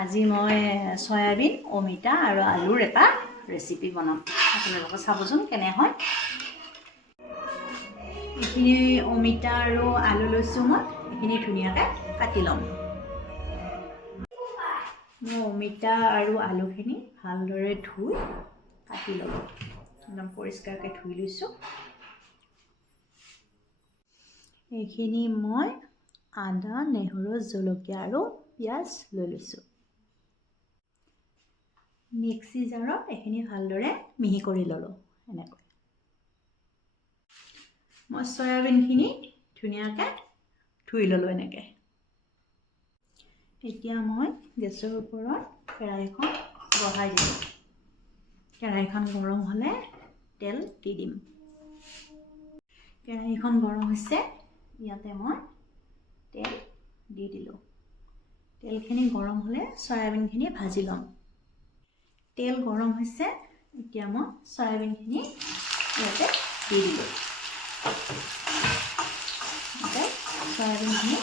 আজি মই সয়াবিন অমিতা আৰু আলুৰ এটা ৰেচিপি বনাম আপোনালোকে চাবচোন কেনে হয় এইখিনি অমিতা আৰু আলু লৈছোঁ মই এইখিনি ধুনীয়াকৈ কাটি ল'ম মই অমিতা আৰু আলুখিনি ভালদৰে ধুই কাটি ল'ম একদম পৰিষ্কাৰকৈ ধুই লৈছোঁ এইখিনি মই আদা নহৰু জলকীয়া আৰু পিঁয়াজ লৈ লৈছোঁ মিক্সি জাৰত এইখিনি ভালদৰে মিহি কৰি ল'লোঁ এনেকৈ মই সয়াবিনখিনি ধুনীয়াকৈ ধুই ল'লোঁ এনেকৈ এতিয়া মই গেছৰ ওপৰত কেৰাহীখন বহাই দিলোঁ কেৰাহীখন গৰম হ'লে তেল দি দিম কেৰাহীখন গৰম হৈছে ইয়াতে মই তেল দি দিলোঁ তেলখিনি গৰম হ'লে সয়াবিনখিনি ভাজি ল'ম তেল গৰম হৈছে এতিয়া মই সয়াবিনখিনি ইয়াতে দি দিলোঁ সয়াবিনখিনি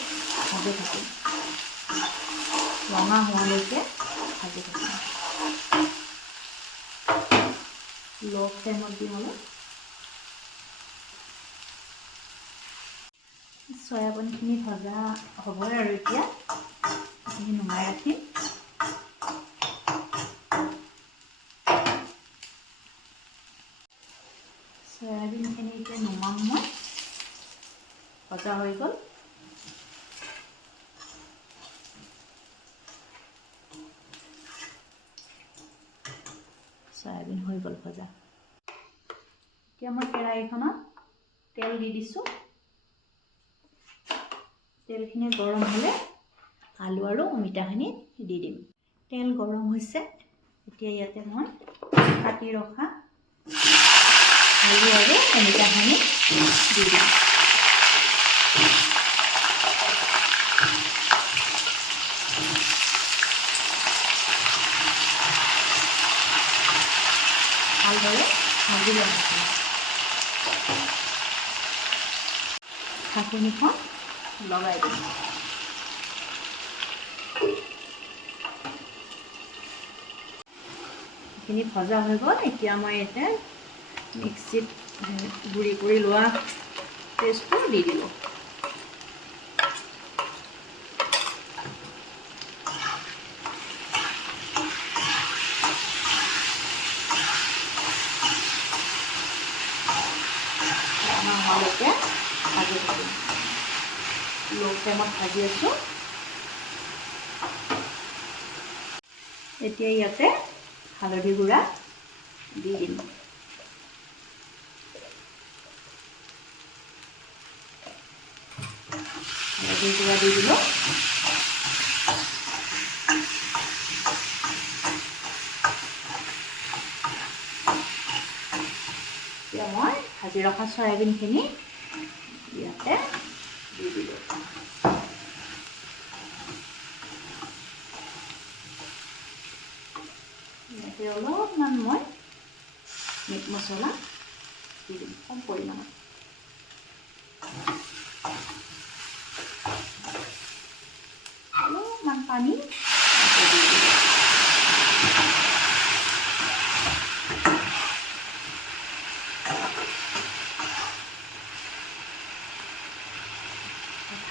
ভাজি থাকিম ৰঙা হোৱালৈকে ভাজি থাকিম ল' ফ্লেমত দিম অলপ সয়াবিনখিনি ভজা হ'বই আৰু এতিয়া এইখিনি নমাই ৰাখিম সয়াবিনখিনি এতিয়া নমাম মই ভজা হৈ গ'ল সয়াবিন হৈ গ'ল ভজা এতিয়া মই কেৰাহীখনত তেল দি দিছোঁ তেলখিনি গৰম হ'লে আলু আৰু অমিতাখিনি দি দিম তেল গৰম হৈছে এতিয়া ইয়াতে মই কাটি ৰখা আলু আৰু অমিতাখিনি দি দিম ভালদৰে ভাজি ল'ম ঢাকনিখন লগাই দিম এইখিনি ভজা হৈ গ'ল এতিয়া মই ইয়াতে মিক্সিত গুড়ি কৰি লোৱা পেষ্টটো দি দিলোঁ হোৱালৈকে ভাজি থাকিম ল' ফ্লেমত ভাজি আছোঁ এতিয়া ইয়াতে হালধি গুড়া দি দিম হালধি গুড়া দি দিলোঁ এতিয়া মই ভাজি ৰখা সয়াবিনখিনি ইয়াতে দি দিলোঁ ইয়াতে অলপমান মই মিট মছলা দি দিম কম পৰিমাণত অলপমান পানী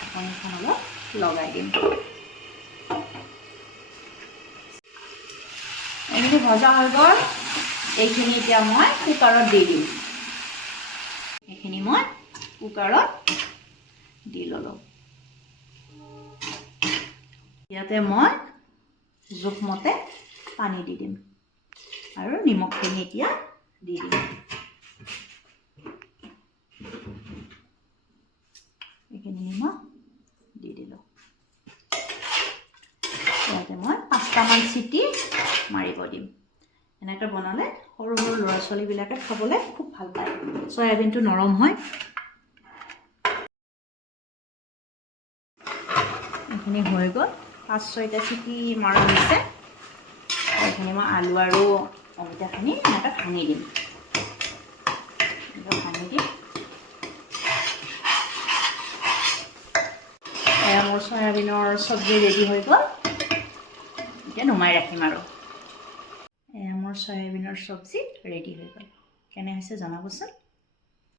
ঢাকনিখন অলপ লগাই দিম এইখিনি ভজা হৈ গ'ল এইখিনি এতিয়া মই কুকাৰত দি দিম এইখিনি মই কুকাৰত দি ল'লোঁ ইয়াতে মই জোখমতে পানী দি দিম আৰু নিমখখিনি এতিয়া দি দিম এইখিনি নিমখ দি দিলোঁ ইয়াতে মই 5টামান চিটি মাৰিব দিম এনেকৈ বনালে সৰু সৰু ল'ৰা ছোৱালীবিলাকে খাবলৈ খুব ভাল পায় সয়াবিনটো নৰম হয় এইখিনি হৈ গ'ল 5-6টা চিটি মৰা হৈছে এইখিনি মই আলু আৰু অমিতাখিনি এনেকৈ ভাঙি দিম মোৰ সয়াবিনৰ চব্জি ৰেডি হৈ গ'ল এতিয়া নমাই ৰাখিম আৰু এয়া মোৰ চয়াবিনৰ চব্জি ৰেডি হৈ গ'ল কেনে হৈছে জনাবচোন